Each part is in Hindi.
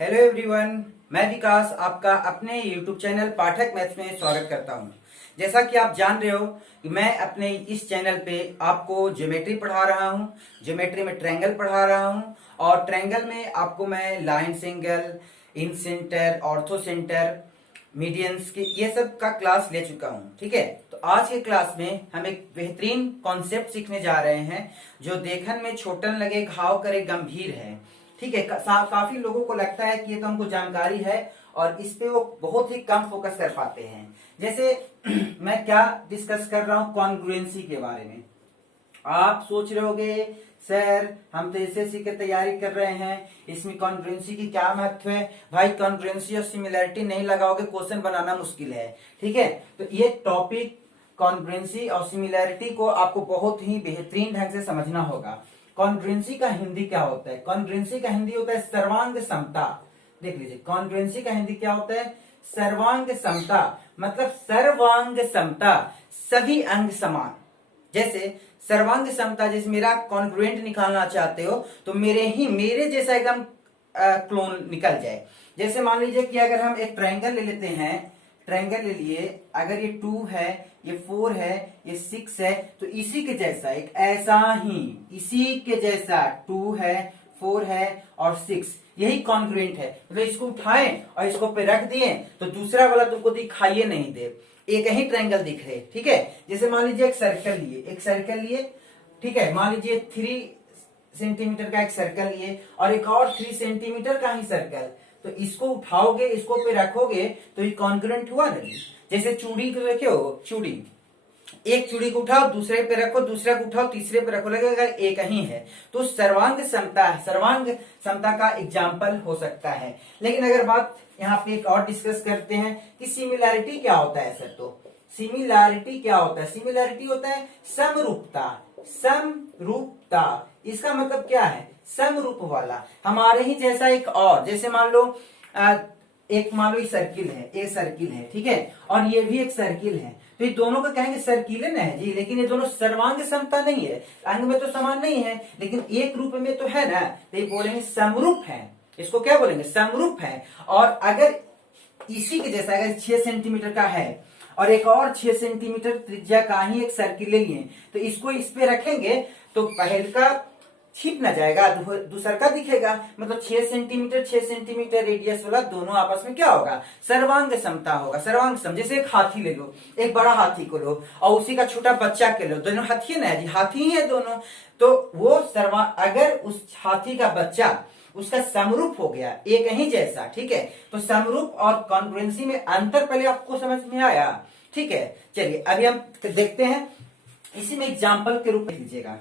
हेलो एवरीवन, मैं विकास आपका अपने यूट्यूब चैनल पाठक मैथ्स में स्वागत करता हूं। जैसा कि आप जान रहे हो कि मैं अपने इस चैनल पे आपको ज्योमेट्री पढ़ा रहा हूं। ज्योमेट्री में ट्रायंगल पढ़ा रहा हूं और ट्रायंगल में आपको मैं लाइन एंगल, इन सेंटर, ऑर्थो सेंटर, मीडियंस के ये सब का क्लास ले चुका हूं। ठीक है, तो आज के क्लास में हम एक बेहतरीन कॉन्सेप्ट सीखने जा रहे हैं जो देखने में छोटन लगे घाव करे गंभीर है। ठीक है, काफी लोगों को लगता है कि ये तो हमको जानकारी है और इस पे वो बहुत ही कम फोकस कर पाते हैं। जैसे मैं क्या डिस्कस कर रहा हूं, कॉन्ग्रुएंसी के बारे में। आप सोच रहे होगे सर हम तो एसएससी की तैयारी कर रहे हैं, इसमें कॉन्ग्रुएंसी की क्या महत्व है। भाई कॉन्ग्रुएंसी और सिमिलैरिटी नहीं लगाओगे क्वेश्चन बनाना मुश्किल है। ठीक है, तो ये टॉपिक कॉन्ग्रुएंसी और सिमिलैरिटी को आपको बहुत ही बेहतरीन ढंग से समझना होगा। कॉन्ग्रुएंसी का हिंदी क्या होता है? कॉन्ग्रुएंसी का हिंदी होता है सर्वांग समता। देख लीजिए, कॉन्ग्रुएंसी का हिंदी क्या होता है? सर्वांग समता। मतलब सर्वांग समता, सभी अंग समान। जैसे सर्वांग समता, जैसे मेरा कॉन्ग्रुएंट निकालना चाहते हो तो मेरे जैसा एकदम क्लोन निकल जाए। जैसे मान लीजिए कि अगर हम एक ट्रायंगल ले लेते हैं, ट्रायंगल ले लिए, अगर ये 2 है, ये 4 है, ये 6 है, तो इसी के जैसा एक ऐसा ही इसी के जैसा 2 है, 4 है और 6, यही कॉन्ग्रुएंट है। मतलब इसको उठाएं और इसको पे रख दिए तो दूसरा वाला तुमको दिखाइए नहीं दे, एक ही ट्रायंगल दिख रहे। ठीक है, जैसे मान लीजिए एक सर्कल लिए, ठीक है, मान लीजिए 3 सेंटीमीटर का एक सर्कल लिए और एक और 3 सेंटीमीटर का ही सर्कल, तो इसको उठाओगे, इसको पे रखोगे तो ये कॉन्ग्रुएंट हुआ नहीं। जैसे चूड़ी को देखे हो, चूड़ी, एक चूड़ी को उठाओ दूसरे पे रखो, दूसरे को उठाओ तीसरे पे रखो, लगेगा एक ही है। तो सर्वांग समता का एग्जाम्पल हो सकता है। लेकिन अगर बात यहाँ पे एक और डिस्कस करते हैं कि सिमिलैरिटी क्या होता है सर, तो सिमिलैरिटी क्या होता है? सिमिलैरिटी होता है समरूपता। समरूपता इसका मतलब क्या है? समरूप वाला, हमारे ही जैसा एक और, जैसे मान लो ये सर्किल है, ठीक है, और ये भी एक सर्किल है, तो ये दोनों को कहेंगे सर्किल है जी। लेकिन ये दोनों सर्वांग समता नहीं है, अंग में तो समान नहीं है लेकिन एक रूप में तो है ना, तो ये बोलेंगे समरूप है। इसको क्या बोलेंगे? समरूप है। और अगर इसी के जैसा अगर 6 सेंटीमीटर का है और एक और 6 सेंटीमीटर त्रिज्या का ही एक सर्किल ले लिए, तो इसको इस पे रखेंगे तो पहले का छिप ना जाएगा, दूसरा का दिखेगा। मतलब 6 सेंटीमीटर रेडियस वाला दोनों आपस में क्या होगा? सर्वांग समता होगा। सर्वांग सम, जैसे एक हाथी ले लो, एक बड़ा हाथी को लो और उसी का छोटा बच्चा के लो, दोनों हाथी है ना जी, हाथी ही है दोनों, तो वो अगर उस हाथी का बच्चा उसका समरूप हो गया, एक ही जैसा, ठीक है, तो समरूप और कॉन्ग्रुएंसी में अंतर पहले आपको समझ में आया। ठीक है, चलिए अभी हम देखते हैं, इसी में एग्जाम्पल के रूप में लीजिएगा।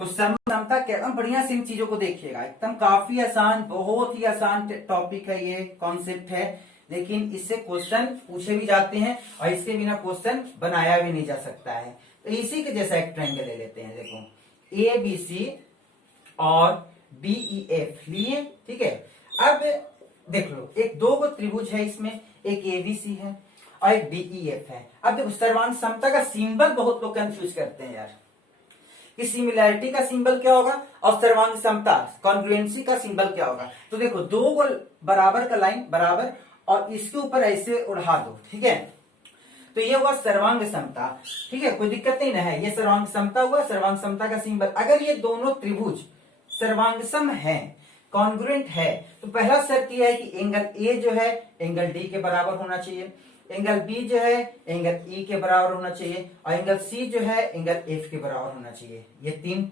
तो समता एकदम बढ़िया से इन चीजों को देखिएगा, एकदम काफी आसान, बहुत ही आसान टॉपिक है, ये कॉन्सेप्ट है, लेकिन इससे क्वेश्चन पूछे भी जाते हैं और इसके बिना क्वेश्चन बनाया भी नहीं जा सकता है। तो इसी के जैसा एक ट्रायंगल ले लेते हैं, देखो ABC और BEF लिए, ठीक है। अब देख लो, एक दो गो त्रिभुज है, इसमें एक ABC है और एक BEF है। अब देखो सर्वांग समता का सिंबल बहुत लोग कंफ्यूज करते हैं यार, कि सिमिलैरिटी का सिंबल क्या होगा और सर्वांग समता कॉन्ग्रुएंसी का सिंबल क्या होगा। तो देखो दो गो बराबर का लाइन बराबर और इसके ऊपर ऐसे उड़ा दो, ठीक है, तो ये हुआ सर्वांग समता। ठीक है, कोई दिक्कत नहीं ना है, ये सर्वांग समता हुआ, सर्वांग समता का सिंबल। अगर ये दोनों त्रिभुज सर्वांगसम है, कॉन्ग्रुएंट है, तो पहला शर्त यह है कि एंगल ए जो है एंगल डी के बराबर होना चाहिए, एंगल बी जो है एंगल ई के बराबर होना चाहिए और एंगल सी जो है एंगल एफ के बराबर होना चाहिए। ये 3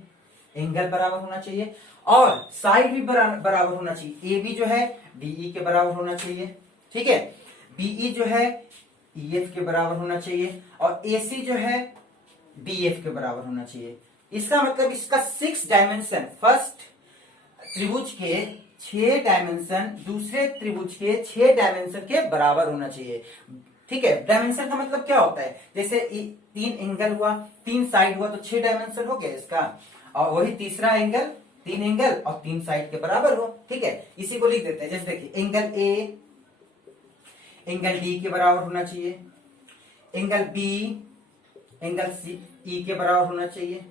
एंगल बराबर होना चाहिए और साइड भी बराबर होना चाहिए। ए बी जो है बीई के बराबर होना चाहिए, ठीक है, बीई जो है ईएफ के बराबर होना चाहिए और एसी जो है बीएफ के बराबर होना चाहिए। इसका मतलब इसका 6 डायमेंशन, फर्स्ट त्रिभुज के 6 डायमेंशन दूसरे त्रिभुज के 6 डायमेंशन के बराबर होना चाहिए। ठीक है, डायमेंशन का मतलब क्या होता है? जैसे 3 एंगल हुआ, 3 साइड हुआ, तो 6 डायमेंशन हो गया इसका, और वही तीसरा एंगल 3 एंगल और 3 साइड के बराबर हो। ठीक है, इसी को लिख देते हैं। जैसे देखिए एंगल ए एंगल डी के बराबर होना चाहिए, एंगल बी एंगल सी ई के बराबर होना चाहिए,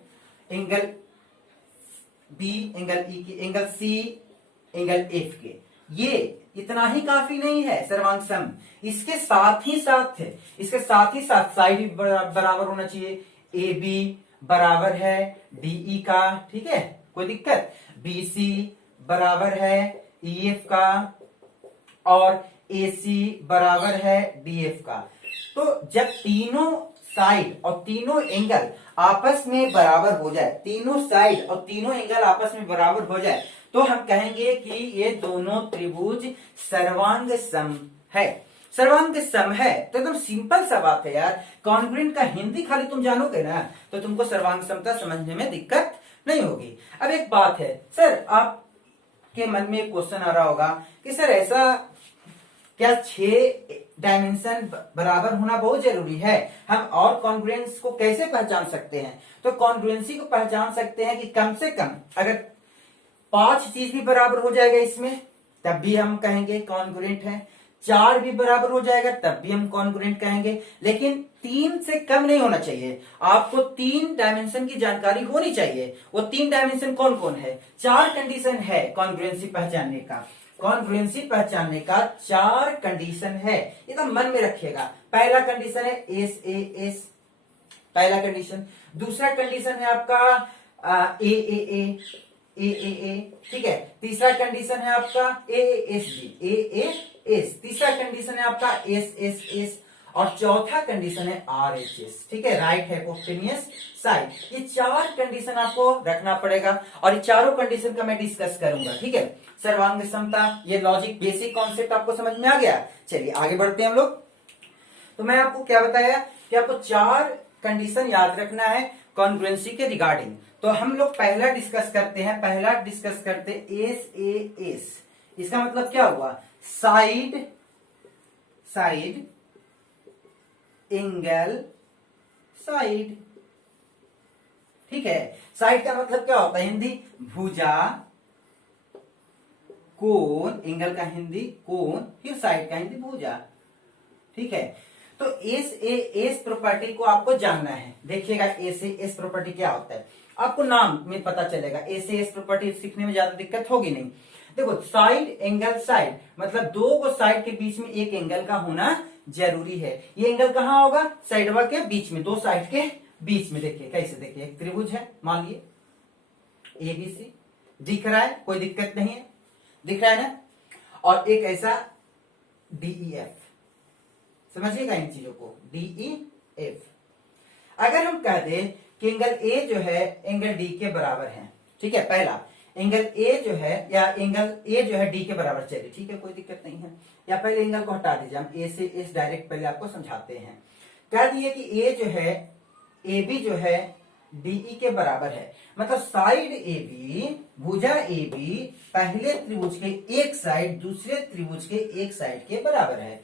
एंगल बी एंगल ई की, एंगल सी एंगल एफ के। ये इतना ही काफी नहीं है सर्वांग सम, इसके साथ ही साथ है, इसके साथ ही साथ साइड भी बराबर होना चाहिए। ए बी बराबर है डीई का, ठीक है, कोई दिक्कत। बीसी बराबर है ईएफ का और AC बराबर है डीएफ का। तो जब तीनों साइड और तीनों एंगल आपस में बराबर हो जाए, तीनों साइड और तीनों एंगल आपस में बराबर हो जाए, तो हम कहेंगे कि ये दोनों त्रिभुज सर्वांग सम है। सर्वांग सम है तो एकदम सिंपल सा बात है यार। कॉन्ग्रुएंट का हिंदी खाली तुम जानोगे ना तो तुमको सर्वांग समता समझने में दिक्कत नहीं होगी। अब एक बात है सर, आपके मन में एक क्वेश्चन आ रहा होगा कि सर ऐसा क्या 6 डायमेंशन बराबर होना बहुत जरूरी है? हम और कॉन्ग्रुएंस को कैसे पहचान सकते हैं? तो कॉन्ग्रुएंसी को पहचान सकते हैं कि कम से कम अगर 5 चीज भी बराबर हो जाएगा इसमें तब भी हम कहेंगे कॉन्ग्रुएंट है, 4 भी बराबर हो जाएगा तब भी हम कॉन्ग्रुएंट कहेंगे, लेकिन 3 से कम नहीं होना चाहिए। आपको 3 डायमेंशन की जानकारी होनी चाहिए। वो 3 डायमेंशन कौन कौन है? 4 कंडीशन है कॉन्ग्रुएंसी पहचानने का। कॉन्ग्रुएंसी पहचानने का 4 कंडीशन है, ये तो मन में रखिएगा। पहला कंडीशन है एस ए एस, पहला कंडीशन। दूसरा कंडीशन है आपका ए ए ए, ठीक है। तीसरा कंडीशन है आपका A S G, A S. तीसरा कंडीशन है आपका एस एस एस और चौथा कंडीशन है आर एच एस, ठीक है, राइट हाइपोटेन्यूस साइड। ये 4 कंडीशन आपको रखना पड़ेगा और ये चारों कंडीशन का मैं डिस्कस करूंगा, ठीक है। सर्वांग समता, ये लॉजिक बेसिक कॉन्सेप्ट आपको समझ में आ गया। चलिए आगे बढ़ते हैं हम लोग। तो मैं आपको क्या बताया कि आपको 4 कंडीशन याद रखना है कॉन्ग्रुएंसी के रिगार्डिंग। तो हम लोग पहला डिस्कस करते हैं, एस ए एस। इसका मतलब क्या हुआ? साइड एंगल साइड, ठीक है। साइड का मतलब क्या होता है हिंदी? भुजा, कोण, एंगल का हिंदी कोण, फिर साइड का हिंदी भुजा, ठीक है। तो एस ए एस प्रॉपर्टी को आपको जानना है। देखिएगा एस ए एस प्रॉपर्टी क्या होता है, आपको नाम में पता चलेगा। एस ए एस प्रॉपर्टी सीखने में ज्यादा दिक्कत होगी नहीं। देखो साइड एंगल साइड मतलब 2 साइड के बीच में एक एंगल का होना जरूरी है। ये एंगल कहाँ होगा? साइडवा के बीच में, 2 साइड के बीच में। देखिए कैसे, देखिए एक त्रिभुज है, मान लिए एबीसी, दिख रहा है, कोई दिक्कत नहीं है, दिख रहा है ना। और एक ऐसा डीईएफ, समझिएगा इन चीजों को, डीईएफ। अगर हम कह दें कि एंगल ए जो है एंगल डी के बराबर है, ठीक है, पहला एंगल ए जो है या एंगल ए जो है डी के बराबर, चलिए ठीक है, कोई दिक्कत नहीं है। या पहले एंगल को हटा दीजिए, हम ए से एस डायरेक्ट पहले आपको समझाते हैं। कह दिए कि ए जो है ए बी जो है डीई के बराबर है, मतलब साइड ए बी, भुजा ए बी पहले त्रिभुज के एक साइड दूसरे त्रिभुज के एक साइड के बराबर है,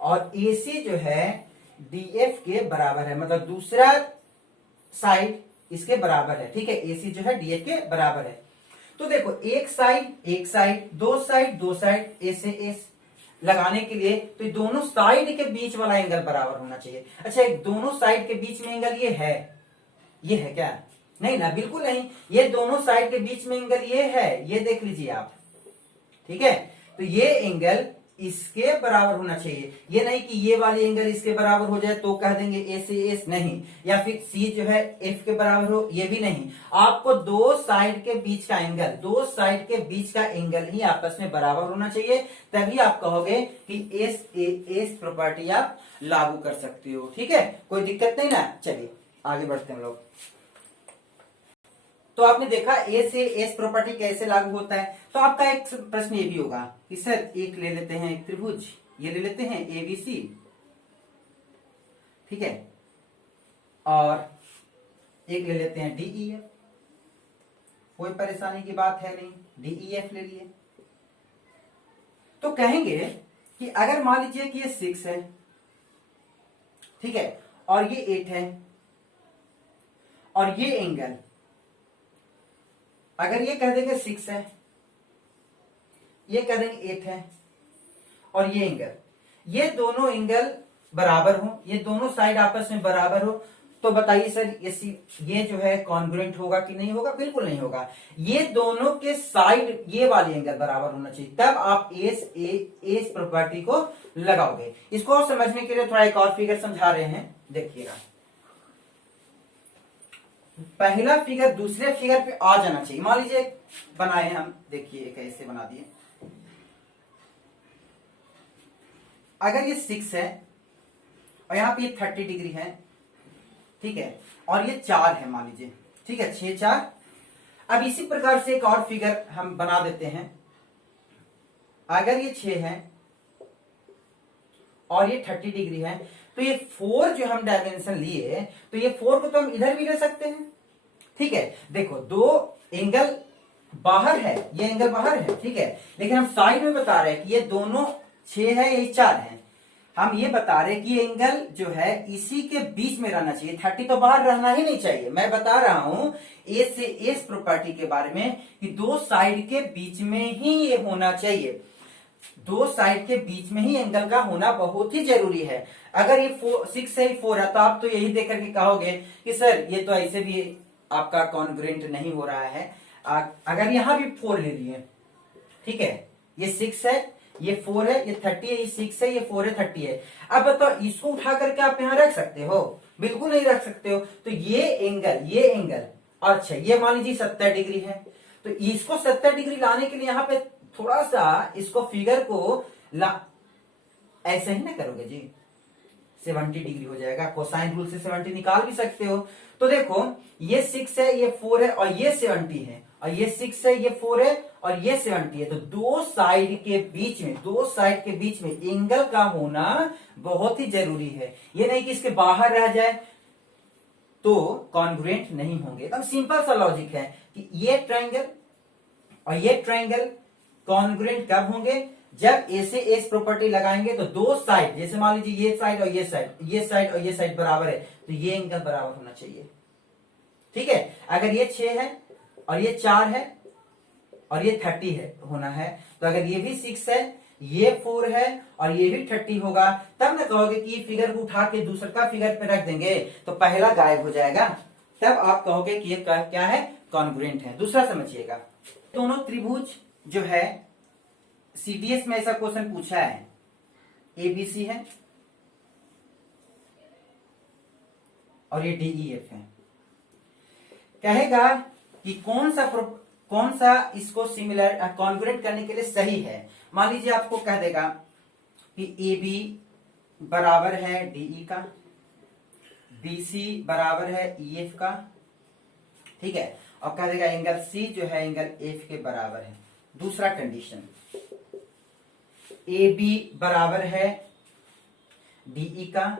और AC जो है DF के बराबर है, मतलब दूसरा साइड इसके बराबर है, ठीक है। AC जो है DF के बराबर है। तो देखो एक साइड, 2 साइड, 2 साइड, A से S लगाने के लिए तो दोनों साइड के बीच वाला एंगल बराबर होना चाहिए। अच्छा, एक दोनों साइड के बीच में एंगल ये है क्या? नहीं ना, बिल्कुल नहीं। ये दोनों साइड के बीच में एंगल ये है, ये देख लीजिए आप, ठीक है। तो ये एंगल इसके बराबर होना चाहिए। ये नहीं कि ये वाली एंगल इसके बराबर हो जाए तो कह देंगे ए से एस, नहीं। या फिर सी जो है एफ के बराबर हो, ये भी नहीं। आपको 2 साइड के बीच का एंगल, 2 साइड के बीच का एंगल ही आपस में बराबर होना चाहिए, तभी आप कहोगे कि एस ए एस प्रॉपर्टी आप लागू कर सकते हो, ठीक है, कोई दिक्कत नहीं ना। चलिए आगे बढ़ते हैं हम लोग। तो आपने देखा ए से एस प्रॉपर्टी कैसे लागू होता है। तो आपका एक प्रश्न ये भी होगा कि सर एक ले लेते हैं, एक त्रिभुज ये ले लेते हैं एबीसी, ठीक है, और एक ले लेते हैं डीईएफ, कोई परेशानी की बात है नहीं, डीईएफ ले लिए। तो कहेंगे कि अगर मान लीजिए कि ये 6 है, ठीक है, और ये 8 है, और ये एंगल अगर ये कह देंगे 6 है, ये कह देंगे 8 है, और ये एंगल, ये दोनों एंगल बराबर हो, ये दोनों साइड आपस में बराबर हो, तो बताइए सर ये जो है कॉन्ग्रुएंट होगा कि नहीं होगा? बिल्कुल नहीं होगा। ये दोनों के साइड ये वाली एंगल बराबर होना चाहिए, तब आप इस प्रॉपर्टी को लगाओगे। इसको और समझने के लिए थोड़ा एक और फिगर समझा रहे हैं, देखिएगा। पहला फिगर दूसरे फिगर पे आ जाना चाहिए। मान लीजिए बनाए हम, देखिए कैसे बना दिए। अगर ये 6 है और यहाँ पे 30 डिग्री है, ठीक है, और ये 4 है मान लीजिए, ठीक है, 6 4। अब इसी प्रकार से एक और फिगर हम बना देते हैं। अगर ये 6 है और ये 30 डिग्री है, तो ये 4 जो हम डायमेंशन लिए, तो ये 4 को तो हम इधर भी ले सकते हैं, ठीक है। देखो दो एंगल बाहर है, ये एंगल बाहर है, ठीक है, लेकिन हम साइड में बता रहे हैं कि ये दोनों 6 है, ये 4 है। हम ये बता रहे हैं कि एंगल जो है इसी के बीच में रहना चाहिए, 30 तो बाहर रहना ही नहीं चाहिए। मैं बता रहा हूं ए से इस प्रॉपर्टी के बारे में कि दो साइड के बीच में ही ये होना चाहिए, दो साइड के बीच में ही एंगल का होना बहुत ही जरूरी है। अगर ये 6 है 4 है, तो आप तो यही देख करके कहोगे कि सर ये तो ऐसे भी आपका कॉन्ग्रुएंट नहीं हो रहा है। अगर यहां भी 4 ले लिए, ठीक है, ये 6 है, ये 4 है, ये 30 है, ये 6 है, ये 4 है, 30 है। अब बताओ इसको उठा करके आप यहां रख सकते हो? बिल्कुल नहीं रख सकते हो। तो ये एंगल अच्छा ये मान लीजिए 70 डिग्री है, तो इसको 70 डिग्री लाने के लिए यहां पे थोड़ा सा इसको फिगर को ऐसे ही ना करोगे जी, 70 डिग्री हो जाएगा। कोसाइन रूल से 70 निकाल भी सकते हो। तो देखो ये 6 है, ये 4 है, और ये 70 है, और ये 6 है, ये 4 है, और ये 70 है। तो दो साइड के बीच में एंगल का होना बहुत ही जरूरी है। ये नहीं कि इसके बाहर रह जाए तो कॉन्ग्रुएंट नहीं होंगे। एकदम सिंपल सा लॉजिक है कि ये ट्रायंगल और ये ट्रायंगल कॉन्ग्रुएंट कब होंगे? जब ए से एस प्रॉपर्टी लगाएंगे तो दो साइड, जैसे मान लीजिए ये साइड और ये साइड, ये साइड और ये साइड बराबर है, तो ये एंगल बराबर होना चाहिए, ठीक है। अगर ये 6 है और ये 4 है और ये 30 है होना है, तो अगर ये भी 6 है, ये 4 है और ये भी 30 होगा, तब ना कहोगे कि फिगर को उठा के दूसरा का फिगर पे रख देंगे तो पहला गायब हो जाएगा, तब आप कहोगे कि ये क्या है? कॉन्ग्रुएंट है। दूसरा समझिएगा, दोनों त्रिभुज जो है सीडीएस में ऐसा क्वेश्चन पूछा है, एबीसी है और ये डीईएफ है, कहेगा कि कौन सा इसको सिमिलर कॉन्ग्रुएंट करने के लिए सही है। मान लीजिए आपको कह देगा कि ए बी बराबर है डीई का, बीसी बराबर है ईएफ का, ठीक है, और कह देगा एंगल सी जो है एंगल एफ के बराबर है। दूसरा कंडीशन, ए बी बराबर है डीई का,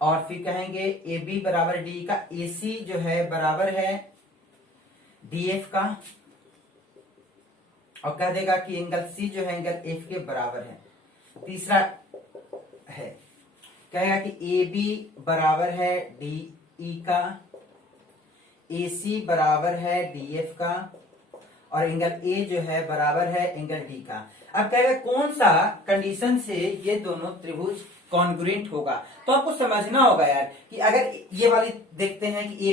और फिर कहेंगे ए बी बराबर डीई का, ए सी जो है बराबर है डीएफ का, और कह देगा कि एंगल सी जो है एंगल एफ के बराबर है। तीसरा है, कहेगा कि ए बी बराबर है डीई का, ए सी बराबर है डीएफ का, और एंगल ए जो है बराबर है एंगल डी का। अब कहेगा कौन सा कंडीशन से ये दोनों त्रिभुज कॉन्ग्रुएंट होगा। तो आपको समझना होगा यार कि अगर ये वाली देखते हैं कि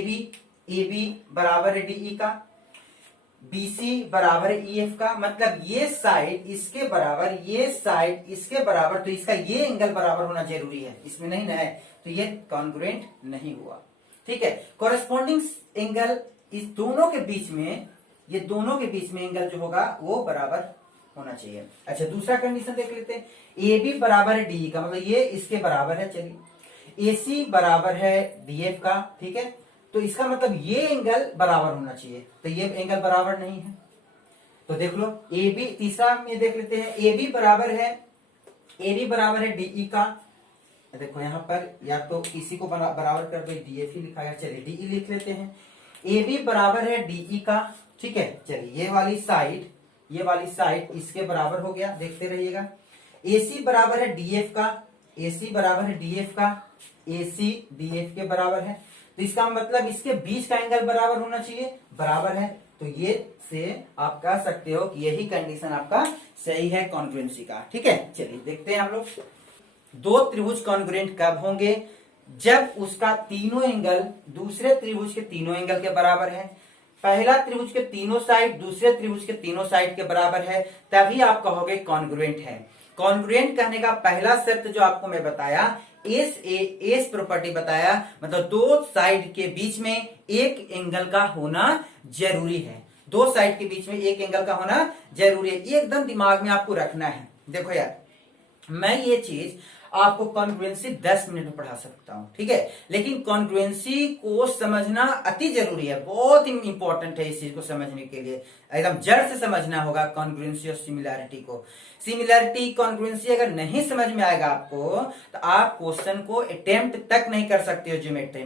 ए बी बराबर है डीई का, बीसी बराबर है ईएफ का, मतलब ये साइड इसके बराबर, ये साइड इसके बराबर, तो इसका ये एंगल बराबर होना जरूरी है, इसमें नहीं ना है, तो ये कॉन्ग्रुएंट नहीं हुआ, ठीक है। कोरेस्पोंडिंग एंगल इस दोनों के बीच में, ये दोनों के बीच में एंगल जो होगा वो बराबर होना चाहिए। अच्छा दूसरा कंडीशन देख लेते हैं, ए बी बराबर है डी का, मतलब ये इसके बराबर है, चलिए ए सी बराबर है डीएफ का, ठीक है, तो इसका मतलब ये एंगल बराबर होना चाहिए, तो ये एंगल बराबर नहीं है। तो देख लो ए बी, तीसरा में देख लेते हैं, ए बी बराबर है डीई का, देखो यहां पर या तो इसी को बराबर कर दो, डीएफ ही लिखा है, चलिए डीई लिख लेते हैं। ए बी बराबर है डीई का, ठीक है, चलिए ये वाली साइड इसके बराबर हो गया, देखते रहिएगा। एसी बराबर है डीएफ का, एसी बराबर है डीएफ का, एसी डीएफ के बराबर है, तो इसका मतलब इसके बीच का एंगल बराबर होना चाहिए, बराबर है, तो ये से आप कह सकते हो कि यही कंडीशन आपका सही है कॉन्ग्रुएंसी का, ठीक है। चलिए देखते हैं हम लोग दो त्रिभुज कॉन्ग्रुएंट कब होंगे, जब उसका तीनों एंगल दूसरे त्रिभुज के तीनों एंगल के बराबर है, पहला त्रिभुज के तीनों साइड दूसरे त्रिभुज के तीनों साइड के बराबर है, तभी आप कहोगे कॉन्ग्रुएंट है। कॉन्ग्रुएंट कहने का पहला शर्त जो आपको मैं बताया, एस प्रॉपर्टी बताया, मतलब दो साइड के बीच में एक एंगल का होना जरूरी है। दो साइड के बीच में एक एंगल का होना जरूरी है, ये एकदम दिमाग में आपको रखना है। देखो यार, मैं ये चीज आपको कॉन्ग्रुएंसी 10 मिनट में पढ़ा सकता हूं, ठीक है, लेकिन कॉन्ग्रुएंसी को समझना अति जरूरी है, बहुत इंपॉर्टेंट है। इस चीज को समझने के लिए एकदम जड़ से समझना होगा कॉन्ग्रुएंसी और सिमिलैरिटी को। सिमिलैरिटी कॉन्ग्रुएंसी अगर नहीं समझ में आएगा आपको, तो आप क्वेश्चन को अटेम्प्ट तक नहीं कर सकते हो। ज्योमेट्री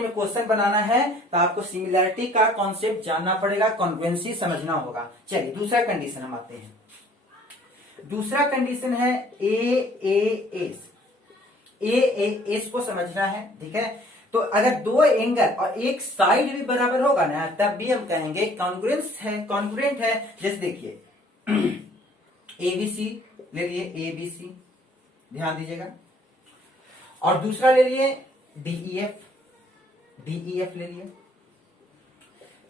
में क्वेश्चन बनाना है तो आपको सिमिलैरिटी का कॉन्सेप्ट जानना पड़ेगा, कॉन्ग्रुएंसी समझना होगा। चलिए दूसरा कंडीशन हम आते हैं। दूसरा कंडीशन है एएएस को समझना है, ठीक है। तो अगर दो एंगल और एक साइड भी बराबर होगा ना, तब भी हम कहेंगे कॉन्ग्रुएंस है, कॉन्ग्रुएंट है। जैसे देखिए एबीसी ले लिए, एबीसी ध्यान दीजिएगा, और दूसरा ले लिए डीईएफ, डीईएफ ले लिए।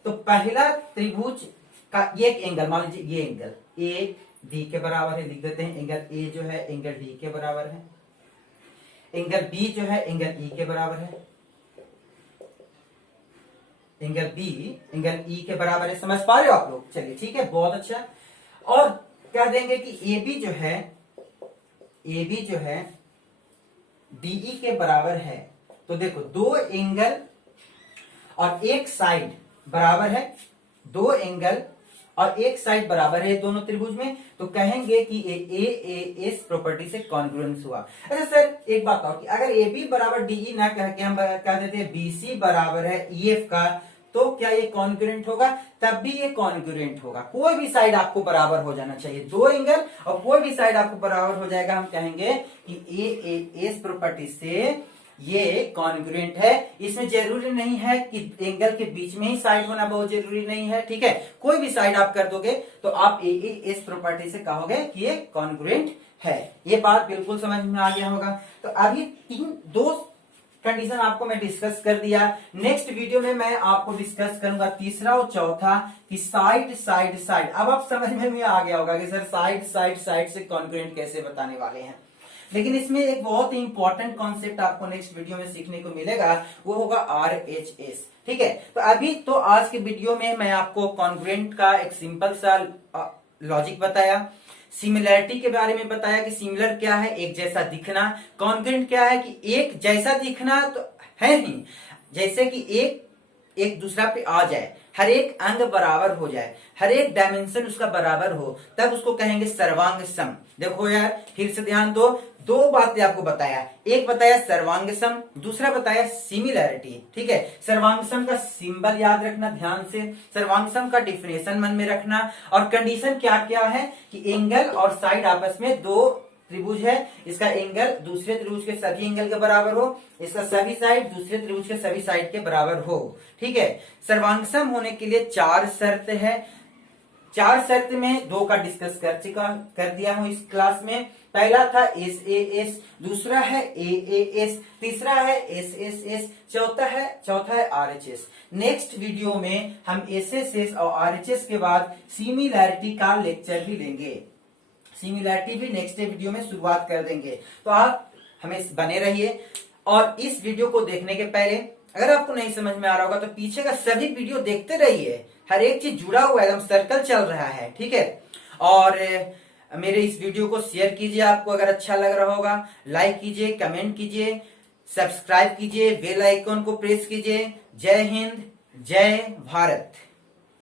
तो पहला त्रिभुज का एक एंगल, मान लीजिए ये एंगल ए डी के बराबर है, लिख देते हैं। एंगल ए जो है एंगल डी के बराबर है, एंगल बी जो है एंगल ई के बराबर है, एंगल बी एंगल ई के बराबर है। समझ पा रहे हो आप लोग? चलिए ठीक है, बहुत अच्छा। और कह देंगे कि ए बी जो है डीई के बराबर है। तो देखो दो एंगल और एक साइड बराबर है, दो एंगल और एक साइड बराबर है दोनों त्रिभुज में, तो कहेंगे कि एएएस प्रॉपर्टी से कॉन्ग्रुएंस हुआ। अच्छा सर एक बात और, कि अगर ए बी बराबर डीई ना कह के हम कह देते हैं बीसी बराबर है ईएफ का, तो क्या ये कॉन्ग्रुएंट होगा? तब भी ये कॉन्ग्रुएंट होगा। कोई भी साइड आपको बराबर हो जाना चाहिए, दो एंगल और कोई भी साइड आपको बराबर हो जाएगा, हम कहेंगे कि एएएस प्रॉपर्टी से ये कॉन्ग्रुएंट है। इसमें जरूरी नहीं है कि एंगल के बीच में ही साइड होना, बहुत जरूरी नहीं है, ठीक है। कोई भी साइड आप कर दोगे तो आप एएएस प्रॉपर्टी से कहोगे कि ये कॉन्ग्रुएंट है। ये बात बिल्कुल समझ में आ गया होगा। तो अभी दो कंडीशन आपको मैं डिस्कस कर दिया। नेक्स्ट वीडियो में मैं आपको डिस्कस करूंगा तीसरा और चौथा, कि साइड साइड साइड। अब आप समझ में आ गया होगा कि सर साइड साइड साइड से कॉन्ग्रुएंट कैसे बताने वाले हैं। लेकिन इसमें एक बहुत ही इंपॉर्टेंट कॉन्सेप्ट आपको नेक्स्ट वीडियो में सीखने को मिलेगा, वो होगा आरएचएस, ठीक है। तो अभी तो आज के वीडियो में मैं आपको कॉन्ग्रुएंट का एक सिंपल सा लॉजिक बताया, सिमिलैरिटी के बारे में बताया कि सिमिलर क्या है, एक जैसा दिखना, कॉन्ग्रुएंट क्या है कि एक जैसा दिखना तो है ही, जैसे कि एक दूसरा पे आ जाए, हर एक अंग बराबर हो जाए, हर एक डायमेंशन उसका बराबर हो, तब उसको कहेंगे सर्वांग सम। देखो यार फिर से ध्यान दो, दो बातें आपको बताया, एक बताया सर्वांग सम, दूसरा बताया सिमिलैरिटी, ठीक है। सर्वांग सम का सिंबल याद रखना ध्यान से, सर्वांग सम का डिफिनेशन मन में रखना, और कंडीशन क्या क्या है कि एंगल और साइड आपस में दो त्रिभुज है, इसका एंगल दूसरे त्रिभुज के सभी एंगल के बराबर हो, इसका सभी साइड दूसरे त्रिभुज के सभी साइड के बराबर हो, ठीक है। सर्वांगसम होने के लिए चार शर्त है, चार शर्त में दो का डिस्कस कर दिया हूं इस क्लास में। पहला था एस, दूसरा है एएएस, तीसरा है एसएसएस, चौथा है आरएचएस। नेक्स्ट वीडियो में हम एसएसएस और आरएचएस के बाद सिमिलैरिटी का लेक्चर भी लेंगे, सिमिलैरिटी भी नेक्स्ट वीडियो में शुरुआत कर देंगे। तो आप हमें बने रहिए, और इस वीडियो को देखने के पहले अगर आपको नहीं समझ में आ रहा होगा तो पीछे का सभी वीडियो देखते रहिए, हर एक चीज जुड़ा हुआ है, एकदम सर्कल चल रहा है, ठीक है। और मेरे इस वीडियो को शेयर कीजिए, आपको अगर अच्छा लग रहा होगा, लाइक कीजिए, कमेंट कीजिए, सब्सक्राइब कीजिए, बेल आइकन को प्रेस कीजिए। जय हिंद, जय भारत।